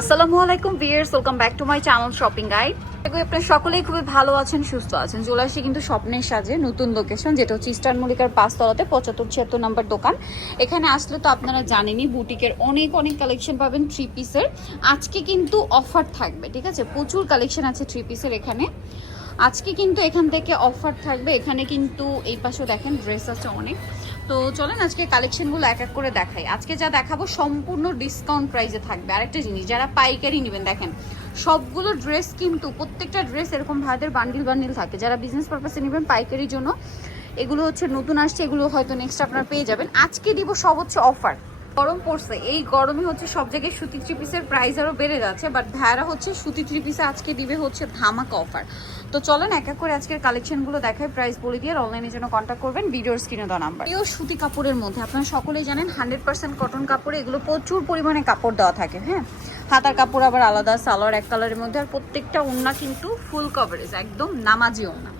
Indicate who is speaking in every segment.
Speaker 1: আসসালামু আলাইকুম viewers welcome back to my channel shopping guide আপনার সকলেই খুবই ভালো আছেন, সুস্থ আছেন। চলে আসি কিন্তু স্বপ্নের সাজে নতুন লোকেশন যেটা হচ্ছে ইস্টার্ন মল্লিকার পাঁচতলাতে, পঁচাত্তর, ছিয়াত্তর নাম্বার দোকান। এখানে আসলে তো আপনারা জানেনই, বুটিকের অনেক অনেক কালেকশন পাবেন থ্রি পিসের আজকে কিন্তু অফার থাকবে, ঠিক আছে? প্রচুর কালেকশন আছে থ্রি পিসের এখানে। আজকে কিন্তু এখান থেকে অফার থাকবে। এখানে কিন্তু এই পাশেও দেখেন ড্রেস আছে অনেক। তো চলেন আজকে কালেকশনগুলো এক এক করে দেখাই। আজকে যা দেখাবো সম্পূর্ণ ডিসকাউন্ট প্রাইসে থাকবে। আরেকটা জিনিস, যারা পাইকারি নেবেন, দেখেন, সবগুলো ড্রেস কিন্তু প্রত্যেকটা ড্রেস এরকম ভারতের বান্ডিল বান্ডিল থাকে। যারা বিজনেস পারপাসে নেবেন পাইকারির জন্য, এগুলো হচ্ছে নতুন আসছে, এগুলো হয়তো নেক্সট আপনারা পেয়ে যাবেন। আজকে দিব সব হচ্ছে অফার গরম পড়ছে, এই গরমে হচ্ছে সব জায়গায় সুতি থ্রি পিসের প্রাইস আরও বেড়ে যাচ্ছে বাট ভাইয়ারা হচ্ছে সুতি থ্রি পিসে আজকে দিবে হচ্ছে ধামাকা অফার তো চলেন, এক এক করে আজকের কালেকশনগুলো দেখায় প্রাইস বলে দিয়ে অনলাইনে জন্য কন্ট্যাক্ট করবেন ভিডিওর স্ক্রিনে দেওয়া নাম্বার এও সুতি কাপড়ের মধ্যে, আপনারা সকলেই জানেন হান্ড্রেড পার্সেন্ট কটন কাপড়ে এগুলো প্রচুর পরিমাণে কাপড় দেওয়া থাকে হ্যাঁ? হাতার কাপড় আবার আলাদা, সালোয়ার এক কালারের মধ্যে, আর প্রত্যেকটা ওড়না কিন্তু ফুল কভারেজ একদম নামাজি ওড়না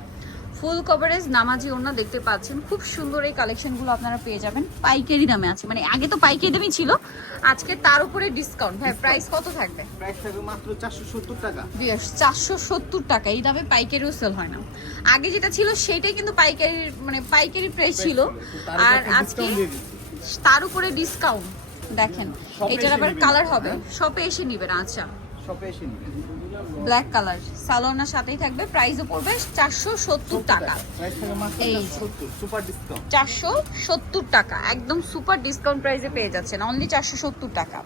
Speaker 1: ফুল কভারেজ নামাজি ওড়না দেখতে পাচ্ছেন। খুব সুন্দর এই কালেকশনগুলো আপনারা পেয়ে যাবেন। পাইকারি দামে আছে। মানে আগে তো পাইকারি দামই ছিল। আজকে তার উপরে ডিসকাউন্ট ভাই প্রাইস কত থাকবে?
Speaker 2: প্রাইস থাকবে মাত্র চারশো সত্তর টাকা।
Speaker 1: চারশো সত্তর টাকা। এই দামে পাইকারিও সেল হয় না। আগে যেটা ছিল সেটাই কিন্তু পাইকারি মানে পাইকারি প্রাইস ছিল। আর আজকে তার উপরে ডিসকাউন্ট দেখেন এটার আবার কালার হবে। শপে এসে নিবেন আচ্ছা।
Speaker 2: শপে এসে নিবেন
Speaker 1: ব্ল্যাক কালার সালোনার সাথেই থাকবে প্রাইসও পড়বে চারশো সত্তর টাকা। এই।
Speaker 2: সুপার ডিসকাউন্ট
Speaker 1: চারশো সত্তর টাকা একদম সুপার ডিসকাউন্ট প্রাইসে পেয়ে যাচ্ছেন অনলি চারশো সত্তর টাকা।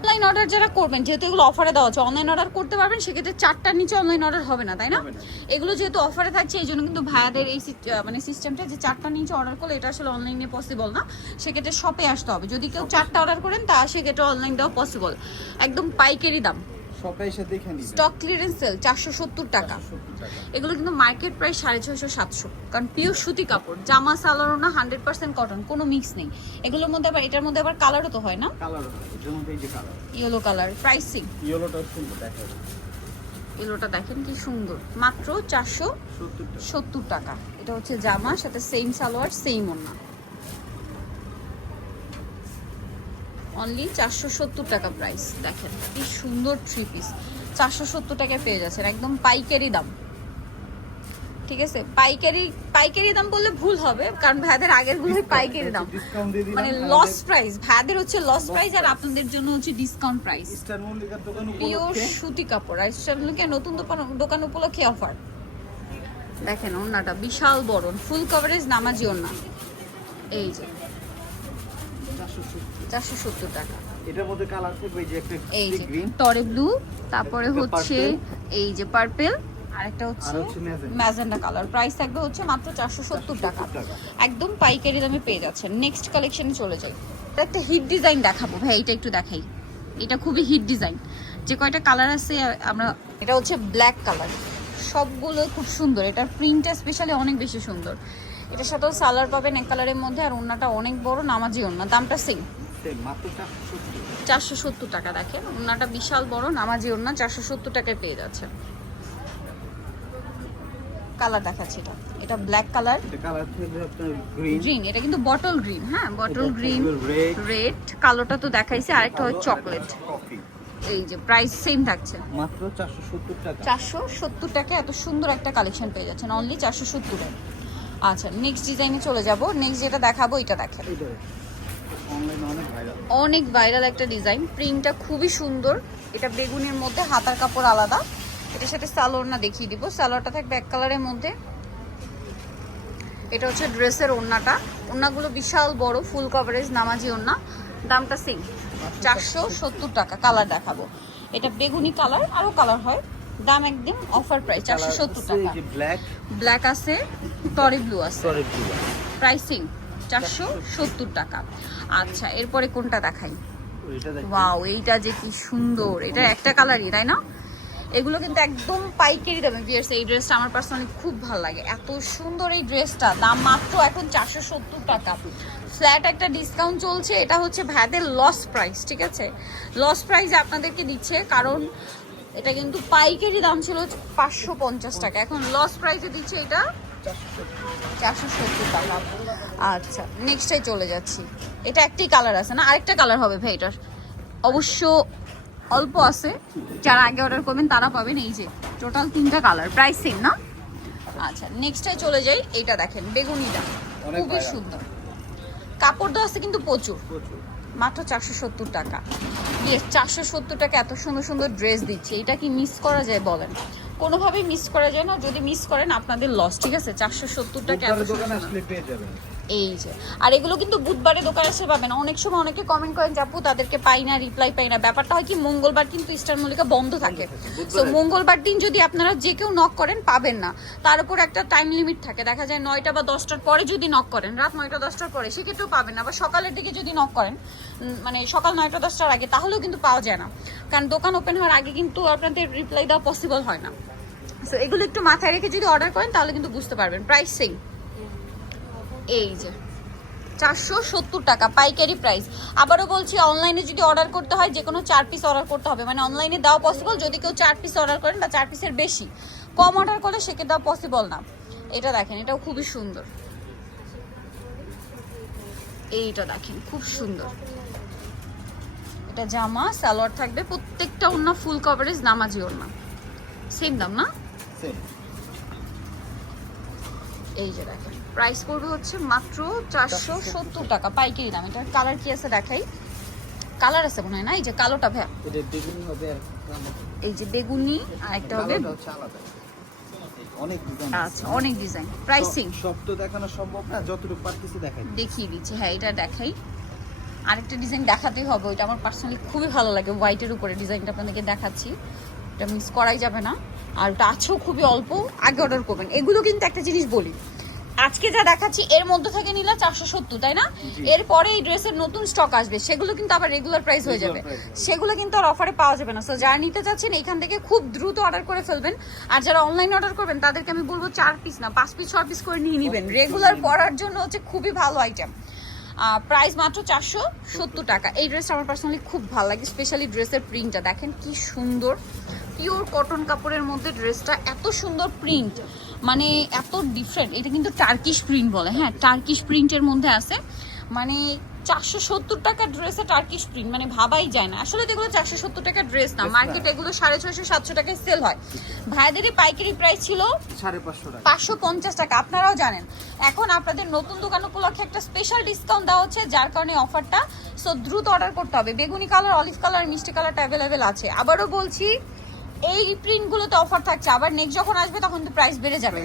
Speaker 1: অনলাইন অর্ডার যারা করবেন যেহেতু এগুলো অফারে দেওয়া আছে অনলাইন অর্ডার করতে পারবেন সেক্ষেত্রে চারটার নিচে অনলাইন অর্ডার হবে না তাই না? এগুলো যেহেতু অফারে থাকছে এই জন্য কিন্তু ভাইয়াদের এই মানে সিস্টেমটা যে চারটার নিচে অর্ডার করলে এটা আসলে অনলাইনে পসিবল না। সেক্ষেত্রে শপে আসতে হবে। যদি কেউ চারটা অর্ডার করেন তা সেক্ষেত্রে অনলাইন দেওয়া পসিবল একদম পাইকারি দাম।
Speaker 2: শপে এসে দেখে নিবেন
Speaker 1: স্টক ক্লিয়ারেন্স সেল চারশো সত্তর টাকা।
Speaker 2: 470 টাকা।
Speaker 1: এগুলো কিন্তু মার্কেট প্রাইস সাড়ে ছয়শো সাতশো। কারণ পিওর সুতি কাপড় জামা সালোয়ারও না হান্ড্রেড পার্সেন্ট কটন কোনো মিক্স নেই। এগুলোর মধ্যে আবার এটার মধ্যে আবার কালারও তো হয় না?
Speaker 2: কালার এটার মধ্যে এই যে কালার
Speaker 1: ইয়েলো কালার প্রাইসিং
Speaker 2: ইয়েলোটা সুন্দর দেখা।
Speaker 1: ইয়েলোটা দেখেন কি সুন্দর। মাত্র চারশো
Speaker 2: সত্তর টাকা।
Speaker 1: এটা হচ্ছে জামা সাথে সেম সালোয়ার সেম ওড়না। অনলি চারশো সত্তর টাকা প্রাইস দেখেন কি সুন্দর থ্রি পিস চারশো সত্তর টাকায় পেয়ে যাচ্ছেন একদম পাইকারি দাম। ঠিক আছে? পাইকারি পাইকারি দাম বললে ভুল হবে কারণ ভাইদের আগের গুলোই পাইকারি দাম। মানে লস প্রাইস ভাইদের হচ্ছে লস প্রাইস আর আপনাদের জন্য হচ্ছে ডিসকাউন্ট প্রাইস পিওর সুতি কাপড় আর সেগুলোকে নতুন দোকান দোকান উপলক্ষে অফার দেখেন ওড়নাটা বিশাল বড় ফুল কভারেজ নামাজি ওড়না। এই যে।
Speaker 2: 470
Speaker 1: চারশো সত্তর টাকা।
Speaker 2: এটার মধ্যে কালার থাকবে এই যে একটা
Speaker 1: এই যে
Speaker 2: গ্রিন
Speaker 1: টরে ব্লু তারপরে হচ্ছে এই যে পার্পেল আরেকটা হচ্ছে। ম্যাজেন্ডা কালার প্রাইস থাকবে হচ্ছে মাত্র চারশো সত্তর টাকা।
Speaker 2: টাকা।
Speaker 1: একদম পাইকারি দামে পেয়ে যাচ্ছেন। নেক্সট কালেকশনে চলে যাই। একটা হিট ডিজাইন দেখাবো। ভাই এটা একটু দেখাই। এটা খুবই হিট ডিজাইন যে কয়টা কালার আছে আমরা এটা হচ্ছে ব্ল্যাক কালার সবগুলো খুব সুন্দর। এটার প্রিন্টটা স্পেশালি অনেক বেশি সুন্দর। এটার সাথেও সালার পাবেন এক কালারের মধ্যে আর ওড়নাটা অনেক বড় নামাজি ওড়না দামটা সেম
Speaker 2: সেম মাত্র 470
Speaker 1: চারশো সত্তর টাকা দেখেন। ওড়নাটা বিশাল বড় নামাজি ওড়না চারশো সত্তর টাকায় পেয়ে যাচ্ছে কালার দেখাচ্ছি এটা। এটা ব্ল্যাক কালার
Speaker 2: গ্রিন
Speaker 1: এটা কিন্তু বটল গ্রিন হ্যাঁ? বটল গ্রিন
Speaker 2: রেড
Speaker 1: কালোটা তো দেখাইছে আরেকটা হয় চকলেট এই যে প্রাইস সেম থাকছে।
Speaker 2: মাত্র 470 টাকা।
Speaker 1: চারশো সত্তর টাকা এত সুন্দর একটা কালেকশন পেয়ে যাচ্ছেন অনলি চারশো সত্তরে। আচ্ছা নেক্সট ডিজাইনে চলে যাব। নেক্সট যেটা দেখাবো এটা দেখেন।
Speaker 2: অনেক ভাইরাল
Speaker 1: একটা ডিজাইন প্রিন্টটা খুবই সুন্দর। এটা বেগুনের মধ্যে হাতার কাপড় আলাদা। এটার সাথে সালোয়ারনা দেখিয়ে দিব। সালোয়ারটা থাকবে এক কালারের মধ্যে। এটা হচ্ছে ড্রেসের ওড়নাটা। ওড়নাগুলো বিশাল বড় ফুল কভারেজ নামাজি ওড়না। দামটা সেম চারশো সত্তর টাকা কালার দেখাবো। এটা বেগুনি কালার আরও কালার হয়। দাম একদম অফার প্রাইস চারশো সত্তর টাকা।
Speaker 2: ব্ল্যাক
Speaker 1: ব্ল্যাক আছে টরি ব্লু আছে। প্রাইসিং চারশো সত্তর টাকা। আচ্ছা এরপরে কোনটা দেখাই? ওয়াও এইটা যে কি সুন্দর। এটা একটা কালারই তাই না? এগুলো কিন্তু একদম পাইকারি দামে বিয়ার্স এই ড্রেসটা আমার পার্সোনালি খুব ভালো লাগে। এত সুন্দর এই ড্রেসটা দাম মাত্র এখন চারশো সত্তর টাকা। ফ্ল্যাট একটা ডিসকাউন্ট চলছে এটা হচ্ছে ভ্যাদের লস প্রাইস ঠিক আছে? লস প্রাইস আপনাদেরকে দিচ্ছে কারণ এটা কিন্তু পাইকারি দাম ছিল পাঁচশো পঞ্চাশ টাকা। এখন লস প্রাইসে দিচ্ছে এটা চারশো সত্তর টাকা। আচ্ছা নেক্সটে চলে যাচ্ছি। এটা একটাই কালার আছে না? আরেকটা কালার হবে ভাই এটার। অবশ্য অল্প আছে। যারা আগে অর্ডার করবেন তারা পাবেন এই যে টোটাল তিনটা কালার প্রাইস সেম না? আচ্ছা নেক্সটে চলে যাই। এইটা দেখেন বেগুনিটা খুবই সুন্দর। কাপড় তো আছে কিন্তু প্রচুর।
Speaker 2: প্রচুর।
Speaker 1: মাত্র চারশো সত্তর টাকা। ইয়ে চারশো সত্তর টাকা এত সুন্দর সুন্দর ড্রেস দিচ্ছে এটা কি মিস করা যায় বলেন? কোনোভাবেই মিস করা যায় না যদি মিস করেন আপনাদের লস ঠিক আছে? চারশো সত্তর টাকা এত সুন্দর এই যে। আর এগুলো কিন্তু বুধবারে দোকানে এসে পাবেন। অনেক সময় অনেকে কমেন্ট করেন যে, আপু, তাদেরকে পাই না রিপ্লাই পাই না। ব্যাপারটা হয় কি, মঙ্গলবার কিন্তু ইস্টার মল্লিকা বন্ধ থাকে। তো মঙ্গলবার দিন যদি আপনারা যে কেউ নক করেন, পাবেন না। তার উপর একটা টাইম লিমিট থাকে। দেখা যায় নয়টা বা দশটার পরে যদি নক করেন, রাত নয়টা দশটার পরে, সেক্ষেত্রেও পাবেন না। বা সকালের দিকে যদি নক করেন মানে সকাল নয়টা দশটার আগে, তাহলেও কিন্তু পাওয়া যায় না। কারণ দোকান ওপেন হওয়ার আগে কিন্তু আপনাদের রিপ্লাই দেওয়া পসিবল হয় না। সো এগুলো একটু মাথায় রেখে যদি অর্ডার করেন, তাহলে কিন্তু বুঝতে পারবেন। প্রাইস সেম এই যে চারশো সত্তর টাকা পাইকারি প্রাইস আবারও বলছি অনলাইনে যদি অর্ডার করতে হয় যে কোনো চার পিস অর্ডার করতে হবে। মানে অনলাইনে দেওয়া পসিবল যদি কেউ চার পিস অর্ডার করেন বা চার পিসের বেশি। কম অর্ডার করলে সেকে দেওয়া পসিবল না। এটা দেখেন এটাও খুবই সুন্দর। এইটা দেখেন খুব সুন্দর। এটা জামা সালোয়ার থাকবে প্রত্যেকটা ওড়না ফুল কভারেজ নামাজি ওড়না। সেম দাম না। এই যে দেখেন। প্রাইস পড়বে হচ্ছে মাত্র চারশো সত্তর টাকা। পাইকারি দাম এটার কালার কি আছে দেখাই? কালার আছে মনে হয় না? এই যে কালোটা ভ্যা এই যে বেগুনি আর একটা হবে
Speaker 2: অনেক ডিজাইন
Speaker 1: আচ্ছা অনেক ডিজাইন প্রাইসিং
Speaker 2: সব তো দেখানো সম্ভব না যতটুকু পারতেছি দেখাই
Speaker 1: দেখিয়ে দিচ্ছি। হ্যাঁ এটা দেখাই। আরেকটা ডিজাইন দেখাতেই হবে ওইটা আমার পার্সোনালি খুবই ভালো লাগে। হোয়াইটের উপরে ডিজাইনটা আপনাদেরকে দেখাচ্ছি। এটা মিস করাই যাবে না। আর ওটা আছেও খুবই অল্প। আগে অর্ডার করবেন। এগুলো কিন্তু একটা জিনিস বলি আজকে যা দেখাচ্ছি এর মধ্যে থেকে নিলে চারশো সত্তর তাই না? এরপরে এই ড্রেসের নতুন স্টক আসবে সেগুলো কিন্তু আবার রেগুলার প্রাইস হয়ে যাবে। সেগুলো কিন্তু আর অফারে পাওয়া যাবে না। সো যারা নিতে চাচ্ছেন এখান থেকে খুব দ্রুত অর্ডার করে ফেলবেন। আর যারা অনলাইন অর্ডার করবেন তাদেরকে আমি বলব চার পিস না পাঁচ পিস ছ পিস করে নিয়ে নেবেন। রেগুলার পরার জন্য হচ্ছে খুবই ভালো আইটেম প্রাইস মাত্র চারশো সত্তর টাকা। এই ড্রেসটা আমার পার্সোনালি খুব ভালো লাগে স্পেশালি ড্রেসের প্রিন্টটা দেখেন কি সুন্দর পিওর কটন কাপড়ের মধ্যে ড্রেসটা এত সুন্দর প্রিন্ট মানে এত ডিফারেন্ট এটা কিন্তু টার্কিশ প্রিন্ট বলে হ্যাঁ টার্কিশ প্রিন্টের মধ্যে আছে। মানে চারশো সত্তর টাকার ড্রেসে টার্কিশ প্রিন্ট মানে ভাবাই যায় না। আসলে এগুলো চারশো সত্তর টাকার ড্রেস না মার্কেট এগুলো সাড়ে ছয়শো সাতশো টাকায় সেল হয়। ভাইদেরই পাইকারি প্রাইস ছিল
Speaker 2: পাঁচশো
Speaker 1: পঞ্চাশ টাকা আপনারাও জানেন। এখন আপনাদের নতুন দোকান উপলক্ষে একটা স্পেশাল ডিসকাউন্ট দেওয়া হচ্ছে যার কারণে অফারটা সো দ্রুত অর্ডার করতে হবে। বেগুনি কালার অলিভ কালার মিষ্টি কালারটা অ্যাভেলেবেল আছে। আবারও বলছি এই প্রিন্টগুলোতে অফার থাকছে। আবার নেক্সট যখন আসবে তখন তো প্রাইস বেড়ে যাবে।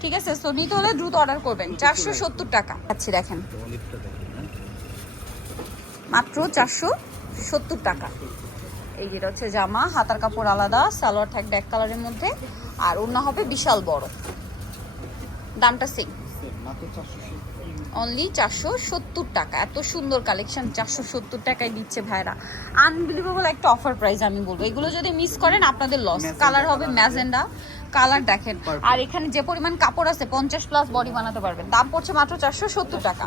Speaker 1: ঠিক আছে? সো নিতে হলে দ্রুত অর্ডার করবেন। চারশো সত্তর টাকা। আচ্ছা দেখেন।
Speaker 2: হ্যাঁ?
Speaker 1: মাত্র চারশো সত্তর টাকা। এই যেটা হচ্ছে জামা হাতার কাপড় আলাদা সালোয়ার থাকবে এক কালারের মধ্যে। আর অন্য হবে বিশাল বড়। দামটা সেম
Speaker 2: মাত্র চারশো
Speaker 1: অনলি চারশো সত্তর টাকা। এত সুন্দর কালেকশন চারশো সত্তর টাকায় দিচ্ছে ভাইরা আনবিলিভেবল একটা অফার প্রাইস আমি বলব। এগুলো যদি মিস করেন আপনাদের লস কালার হবে ম্যাজেন্ডা কালার দেখেন. আর এখানে যে পরিমাণ কাপড় আছে পঞ্চাশ প্লাস বডি বানাতে পারবেন। দাম পড়ছে মাত্র চারশো সত্তর টাকা।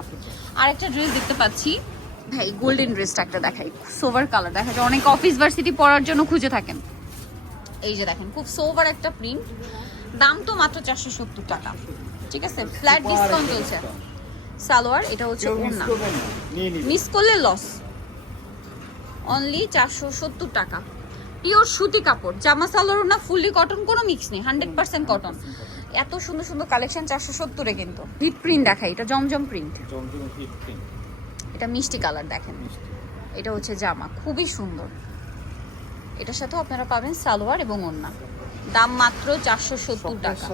Speaker 1: আর একটা ড্রেস দেখতে পাচ্ছি। ভাই গোল্ডেন ড্রেসটা একটা দেখাই। সোভার কালার দেখা যায় অনেক অফিস ভার্সিটি পরার জন্য খুঁজে থাকেন। এই যে দেখেন খুব সোভার একটা প্রিন্ট দাম তো মাত্র চারশো সত্তর টাকা। ঠিক আছে? ফ্ল্যাট ডিসকাউন্ট চলছে। সালোয়ার এটা হচ্ছে ওড়না। মিস করলে লস। অনলি চারশো সত্তর টাকা। পিওর সুতি কাপড় জামা সালোয়ার না ফুললি কটন কোনো মিক্স নেই হান্ড্রেড পার্সেন্ট কটন এত সুন্দর সুন্দর কালেকশন চারশো সত্তরে কিন্তু। হিট প্রিন্ট দেখাই এটা জমজম প্রিন্ট এটা মিষ্টি কালার দেখেন। এটা হচ্ছে জামা খুবই সুন্দর। এটার সাথেও আপনারা পাবেন সালোয়ার এবং ওড়না। দাম মাত্র চারশো সত্তর টাকা।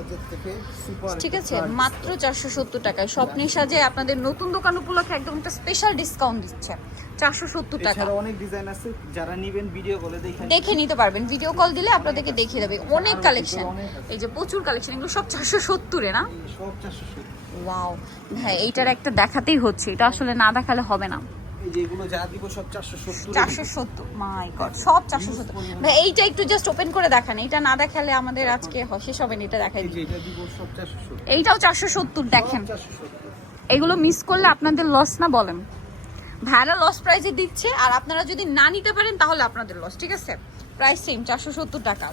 Speaker 1: ঠিক আছে? মাত্র চারশো সত্তর টাকায়। স্বপ্নের সাজে আপনাদের নতুন দোকান উপলক্ষে একদম একটা স্পেশাল ডিসকাউন্ট দিচ্ছে। চারশো সত্তর টাকা।
Speaker 2: অনেক ডিজাইন আছে। যারা নিবেন ভিডিও দেখেন
Speaker 1: দেখে নিতে পারবেন। ভিডিও কল দিলে আপনাদেরকে দেখিয়ে দেবে। অনেক কালেকশন এই যে প্রচুর কালেকশন এগুলো সব চারশো সত্তরে না?
Speaker 2: সব চারশো সত্তর।
Speaker 1: ওয়াও হ্যাঁ এইটার একটা দেখাতেই হচ্ছে। এটা আসলে না দেখালে হবে না। এইটা একটু জাস্ট ওপেন করে দেখান না দেখালে আমাদের আজকে শেষ হবে এটা দেখাই এইটাও চারশো সত্তর দেখেন। এগুলো মিস করলে আপনাদের লস না বলেন। ভাইরা লস প্রাইসে দিচ্ছে আর আপনারা যদি না নিতে পারেন তাহলে আপনাদের লস ঠিক আছে? প্রাইস সেম চারশো সত্তর টাকা।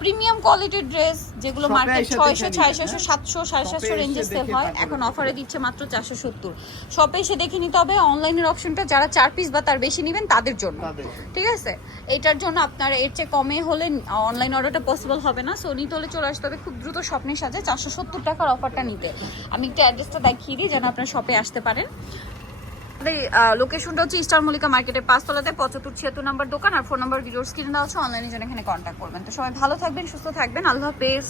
Speaker 1: প্রিমিয়াম কোয়ালিটির ড্রেস যেগুলো মার্কেট ছয়শো ছয়শো? সাতশো সাড়ে সাতশো রেঞ্জে সেল হয়। এখন অফারে দিচ্ছে মাত্র চারশো সত্তর। শপে এসে দেখে নিতে হবে অনলাইনের অপশনটা যারা চার পিস বা তার বেশি নেবেন তাদের জন্য। ঠিক আছে? এটার জন্য আপনার এর চেয়ে কমে হলে অনলাইন অর্ডারটা পসিবল হবে না। সো নিতে হলে চলে আসতে হবে খুব দ্রুত স্বপ্নের সাজে চারশো সত্তর টাকার অফারটা নিতে। আমি একটু অ্যাড্রেসটা দেখিয়ে দিই যেন আপনার শপে আসতে পারেন। লোকেশনটা হচ্ছে স্টার মল্লিকা মার্কেটের পাঁচতলাতে, পঁচাত্তর ছিয়াত্তর নাম্বার দোকান আর ফোন নাম্বার ভিডিওর স্ক্রিনে দেওয়া আছে অনলাইনে জন্য এখানে কন্ট্যাক্ট করবেন। তো সবাই ভালো থাকবেন, সুস্থ থাকবেন, আল্লাহ হাফেজ।